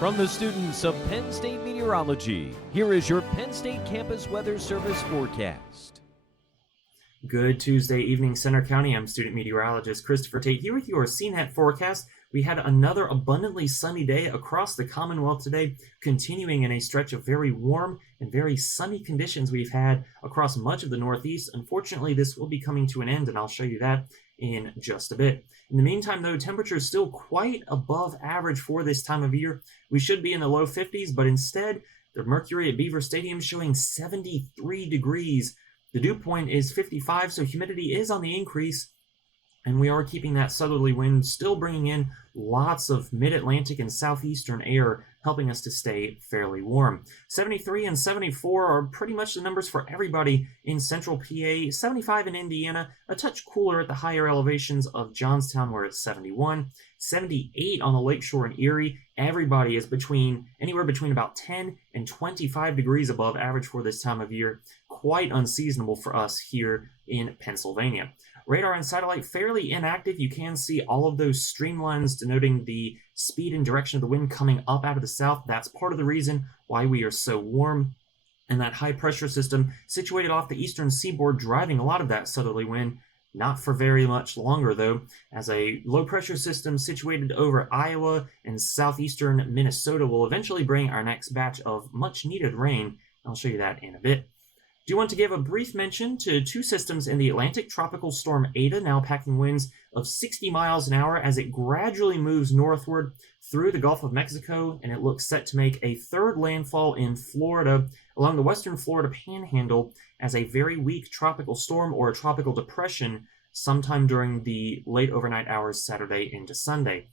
From the students of Penn State Meteorology, here is your Penn State Campus Weather Service forecast. Good Tuesday evening, Center County. I'm student meteorologist Christopher Tate here with your CNET forecast. We had another abundantly sunny day across the Commonwealth today, continuing in a stretch of very warm and very sunny conditions we've had across much of the Northeast. Unfortunately, this will be coming to an end, and I'll show you that in just a bit. In the meantime, though, temperatures still quite above average for this time of year. We should be in the low 50s, but instead, the mercury at Beaver Stadium showing 73 degrees. The dew point is 55, so humidity is on the increase, and we are keeping that southerly wind, still bringing in lots of mid-Atlantic and southeastern air, helping us to stay fairly warm. 73 and 74 are pretty much the numbers for everybody in central PA. 75 in Indiana, a touch cooler at the higher elevations of Johnstown, where it's 71. 78 on the lakeshore in Erie. Everybody is anywhere between about 10 and 25 degrees above average for this time of year. Quite unseasonable for us here in Pennsylvania. Radar and satellite fairly inactive. You can see all of those streamlines denoting the speed and direction of the wind coming up out of the south. That's part of the reason why we are so warm. And that high pressure system situated off the eastern seaboard driving a lot of that southerly wind. Not for very much longer, though, as a low pressure system situated over Iowa and southeastern Minnesota will eventually bring our next batch of much needed rain. I'll show you that in a bit. Do want to give a brief mention to two systems in the Atlantic. Tropical storm Ada now packing winds of 60 miles an hour as it gradually moves northward through the Gulf of Mexico, and it looks set to make a third landfall in Florida along the western Florida panhandle as a very weak tropical storm or a tropical depression sometime during the late overnight hours Saturday into Sunday.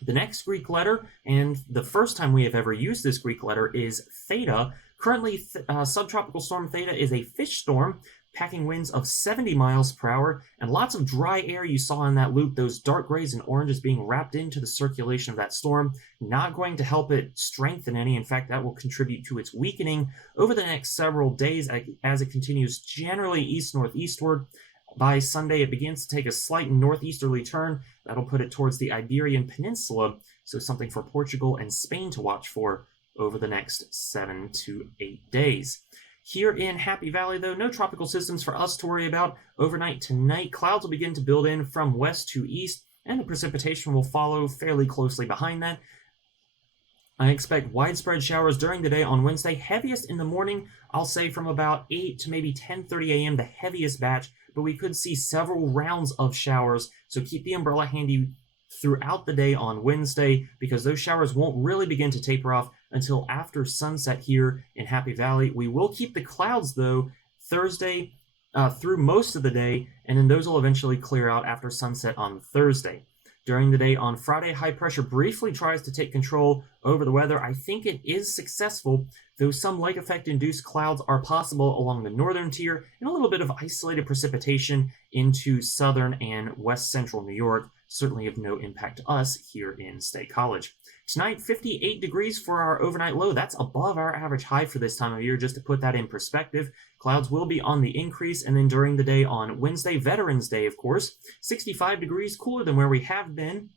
The next Greek letter, and the first time we have ever used this Greek letter, is Theta. Currently, subtropical storm Theta is a fish storm, packing winds of 70 miles per hour, and lots of dry air you saw in that loop, those dark grays and oranges being wrapped into the circulation of that storm. Not going to help it strengthen any. In fact, that will contribute to its weakening over the next several days as it continues generally east-northeastward. By Sunday, it begins to take a slight northeasterly turn. That'll put it towards the Iberian Peninsula, so something for Portugal and Spain to watch for over the next 7 to 8 days. Here in Happy Valley, though, no tropical systems for us to worry about. Overnight tonight, clouds will begin to build in from west to east, and the precipitation will follow fairly closely behind that. I expect widespread showers during the day on Wednesday, heaviest in the morning, I'll say from about 8 to maybe 10:30 a.m., the heaviest batch, but we could see several rounds of showers, so keep the umbrella handy throughout the day on Wednesday, because those showers won't really begin to taper off until after sunset here in Happy Valley. We will keep the clouds, though, Thursday through most of the day, and then those will eventually clear out after sunset on Thursday. During the day on Friday, high pressure briefly tries to take control over the weather. I think it is successful, though some light effect-induced clouds are possible along the northern tier and a little bit of isolated precipitation into southern and west central New York, certainly of no impact to us here in State College. Tonight, 58 degrees for our overnight low. That's above our average high for this time of year, just to put that in perspective. Clouds will be on the increase, and then during the day on Wednesday, Veterans Day, of course, 65 degrees cooler than where we have been.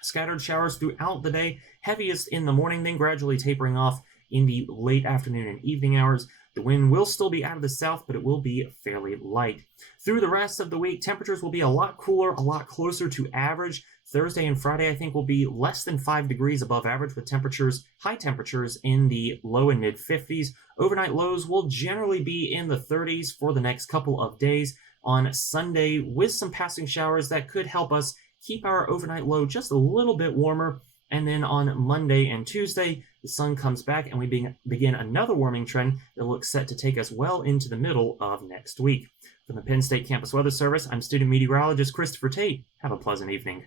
Scattered showers throughout the day, heaviest in the morning, then gradually tapering off in the late afternoon and evening hours. The wind will still be out of the south, but it will be fairly light. Through the rest of the week, temperatures will be a lot cooler, a lot closer to average. Thursday and Friday, I think, will be less than 5 degrees above average, with high temperatures in the low and mid 50s. Overnight lows will generally be in the 30s for the next couple of days. On Sunday, with some passing showers that could help us keep our overnight low just a little bit warmer. And then on Monday and Tuesday, the sun comes back and we begin another warming trend that looks set to take us well into the middle of next week. From the Penn State Campus Weather Service, I'm student meteorologist Christopher Tate. Have a pleasant evening.